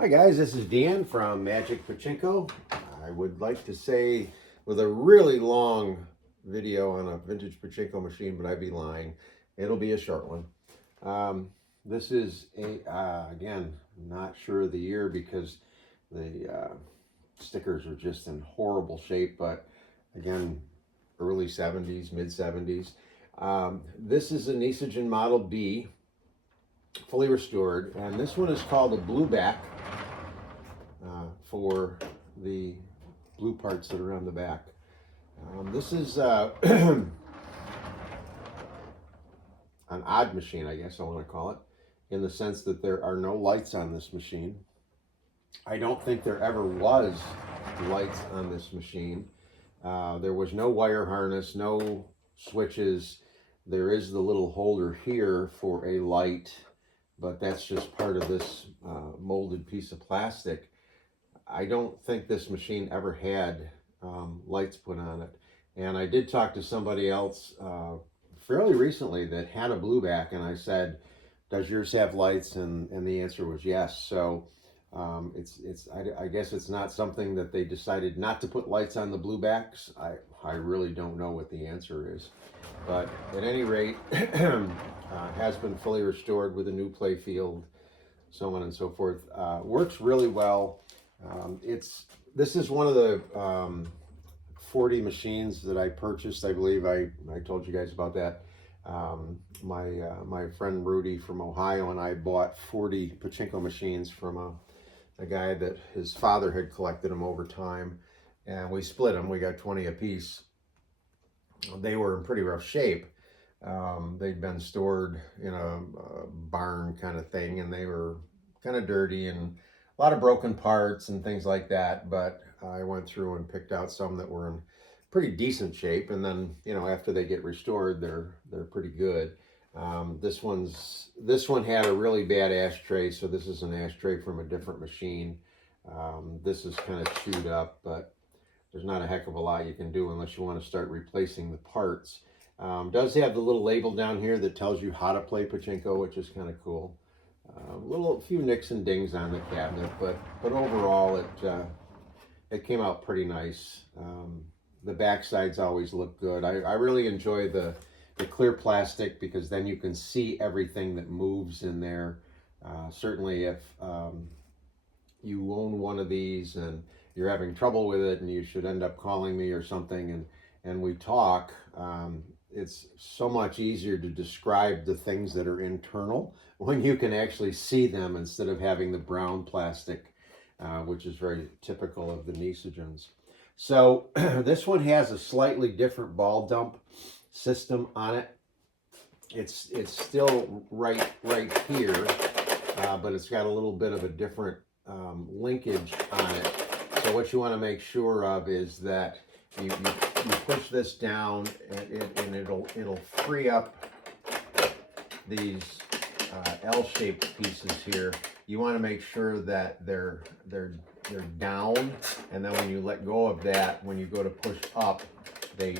Hi guys, this is Dan from Magic Pachinko. I would like to say with a really long video on a vintage Pachinko machine, but I'd be lying. It'll be a short one. This is again, not sure of the year because the stickers are just in horrible shape, but again, early 70s, mid 70s. This is a Nishijin Model B, fully restored, and this one is called a blueback for the blue parts that are on the back. This is an odd machine, I guess I want to call it, in the sense that there are no lights on this machine. I don't think there ever was lights on this machine. There was no wire harness, no switches. There is the little holder here for a light, but that's just part of this molded piece of plastic. I don't think this machine ever had lights put on it. And I did talk to somebody else fairly recently that had a blueback, and I said, does yours have lights? And the answer was yes. So I guess it's not something that they decided not to put lights on the bluebacks. I really don't know what the answer is. But at any rate, has been fully restored with a new play field, so on and so forth. Works really well. This is one of the 40 machines that I purchased. I believe I told you guys about that. My friend Rudy from Ohio and I bought 40 Pachinko machines from a guy that his father had collected them over time, and we split them. We got 20 apiece. They were in pretty rough shape. They'd been stored in a barn kind of thing, and they were kind of dirty and a lot of broken parts and things like that. But I went through and picked out some that were in pretty decent shape, and then, you know, after they get restored, they're pretty good. This one had a really bad ashtray, so this is an ashtray from a different machine. This is kind of chewed up, but there's not a heck of a lot you can do unless you want to start replacing the parts. Does have the little label down here that tells you how to play Pachinko, which is kind of cool. A few nicks and dings on the cabinet, but overall it came out pretty nice. The back sides always look good. I really enjoy the clear plastic because then you can see everything that moves in there. Certainly if you own one of these and you're having trouble with it and you should end up calling me or something and we talk, it's so much easier to describe the things that are internal when you can actually see them instead of having the brown plastic, which is very typical of the Nishijins. So this one has a slightly different ball dump system on it. It's still right here, but it's got a little bit of a different linkage on it. So what you want to make sure of is that you push this down and it'll free up these L-shaped pieces here. You want to make sure that they're down, and then when you let go of that, when you go to push up, they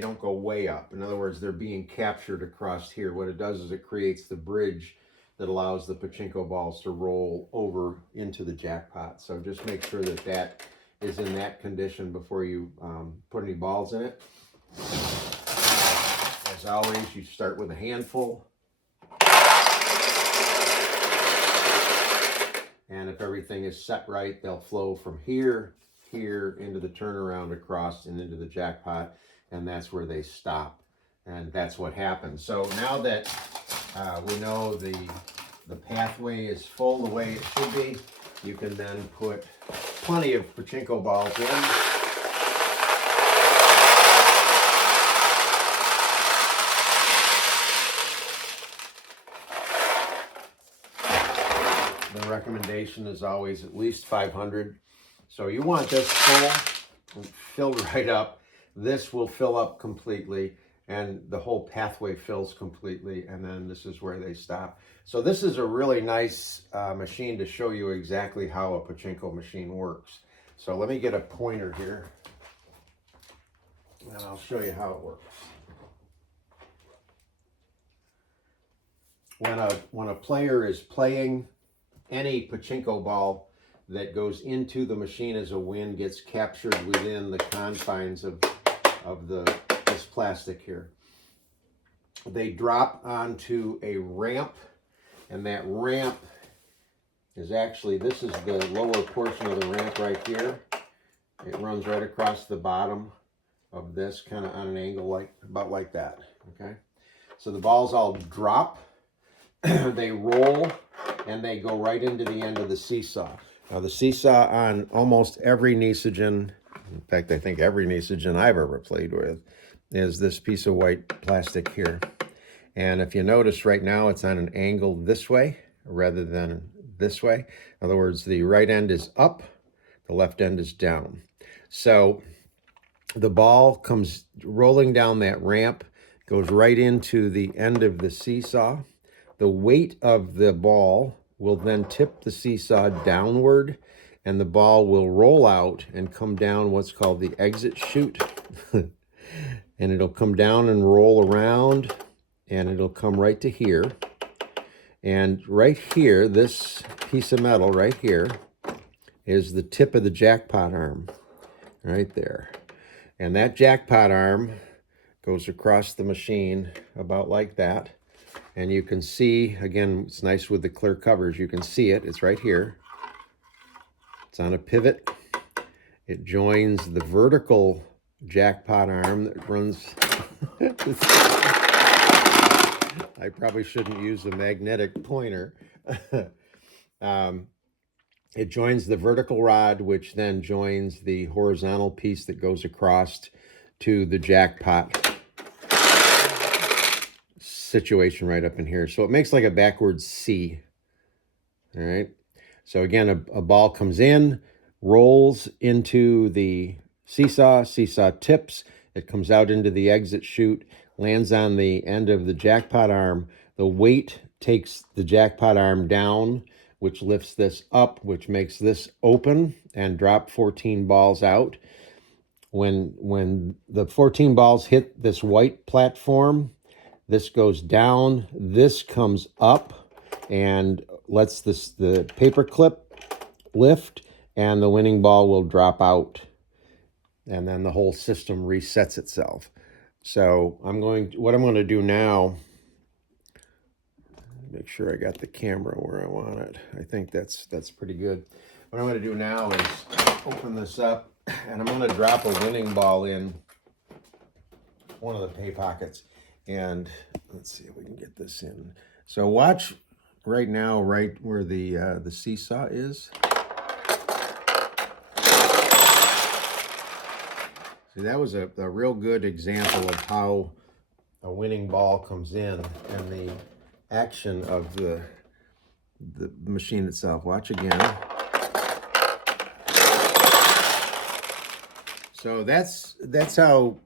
don't go way up. In other words, they're being captured across here. What it does is it creates the bridge that allows the Pachinko balls to roll over into the jackpot. So just make sure that that is in that condition before you put any balls in it. As always, you start with a handful. And if everything is set right, they'll flow from here into the turnaround across and into the jackpot, and that's where they stop. And that's what happens. So now that we know the pathway is full the way it should be, you can then put plenty of Pachinko balls in. The recommendation is always at least 500. So you want this full, filled right up. This will fill up completely, and the whole pathway fills completely, and then this is where they stop. So this is a really nice machine to show you exactly how a Pachinko machine works. So let me get a pointer here, and I'll show you how it works. When a player is playing any pachinko ball that goes into the machine as a win gets captured within the confines of this plastic here. They drop onto a ramp, and that ramp is actually, this is the lower portion of the ramp right here. It runs right across the bottom of this, kind of on an angle about like that, okay? So the balls all drop, they roll, and they go right into the end of the seesaw. Now the seesaw on almost every Nishijin, in fact I think every Nishijin I've ever played with, is this piece of white plastic here. And if you notice right now it's on an angle this way rather than this way. In other words, the right end is up, the left end is down. So the ball comes rolling down that ramp, goes right into the end of the seesaw. The weight of the ball will then tip the seesaw downward, and the ball will roll out and come down what's called the exit chute. And it'll come down and roll around, and it'll come right to here. And right here, this piece of metal right here is the tip of the jackpot arm, right there. And that jackpot arm goes across the machine about like that. And you can see, again, it's nice with the clear covers, you can see it, it's right here. It's on a pivot. It joins the vertical jackpot arm that runs. I probably shouldn't use a magnetic pointer. It joins the vertical rod, which then joins the horizontal piece that goes across to the jackpot situation right up in here. So it makes like a backwards C. All right. So again, a ball comes in, rolls into the seesaw, seesaw tips, it comes out into the exit chute, lands on the end of the jackpot arm. The weight takes the jackpot arm down, which lifts this up, which makes this open and drop 14 balls out. When the 14 balls hit this white platform, this goes down, this comes up and lets the paper clip lift, and the winning ball will drop out. And then the whole system resets itself. So what I'm going to do now, make sure I got the camera where I want it. I think that's pretty good. What I'm going to do now is open this up, and I'm going to drop a winning ball in one of the pay pockets. And let's see if we can get this in. So watch right now, right where the seesaw is. See, that was a real good example of how a winning ball comes in and the action of the machine itself. Watch again. So that's how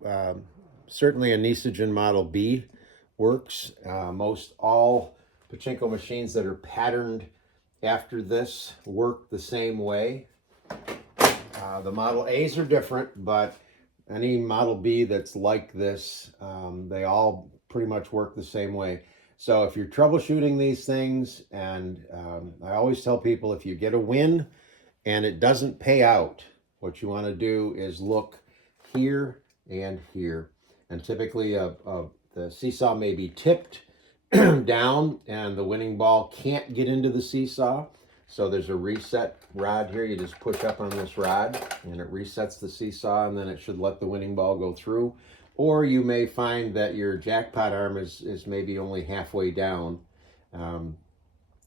certainly a Nishijin Model B works. Most all pachinko machines that are patterned after this work the same way. The Model A's are different, but any Model B that's like this, they all pretty much work the same way. So if you're troubleshooting these things, and I always tell people, if you get a win and it doesn't pay out, what you want to do is look here and here. And typically the seesaw may be tipped down and the winning ball can't get into the seesaw. So there's a reset rod here. You just push up on this rod and it resets the seesaw, and then it should let the winning ball go through. Or you may find that your jackpot arm is maybe only halfway down and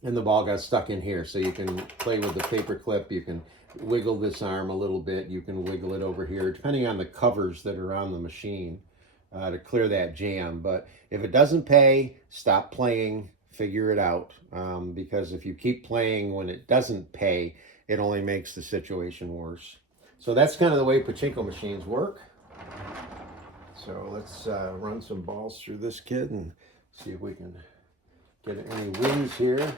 the ball got stuck in here. So you can play with the paper clip. You can wiggle this arm a little bit. You can wiggle it over here, depending on the covers that are on the machine to clear that jam. But if it doesn't pay, stop playing. Figure it out, because if you keep playing when it doesn't pay, it only makes the situation worse. So that's kind of the way pachinko machines work. So let's run some balls through this kid and see if we can get any wins here.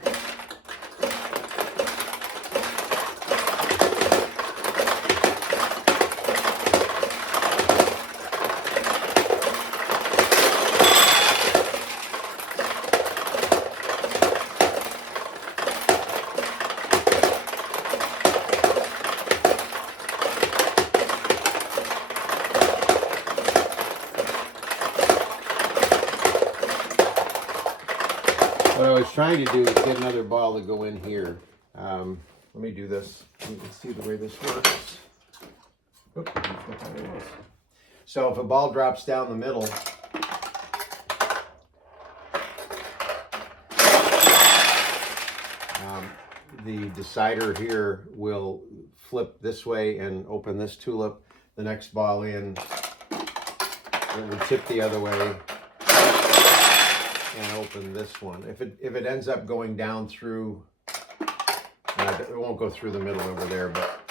What I was trying to do is get another ball to go in here. Let me do this. You can see the way this works. Oops, so if a ball drops down the middle, the decider here will flip this way and open this tulip. The next ball in, it will tip the other way and open this one. If it ends up going down through, it won't go through the middle over there, but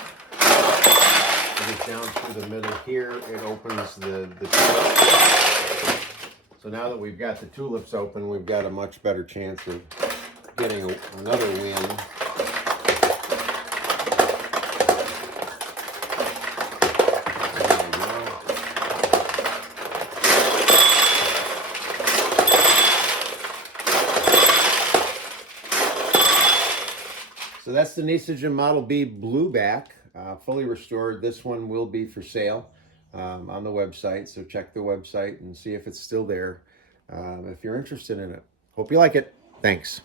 if it's down through the middle here, it opens the tulip. So now that we've got the tulips open, we've got a much better chance of getting another win. So that's the Nishijin Model B Blueback, fully restored. This one will be for sale on the website, so check the website and see if it's still there if you're interested in it. Hope you like it. Thanks.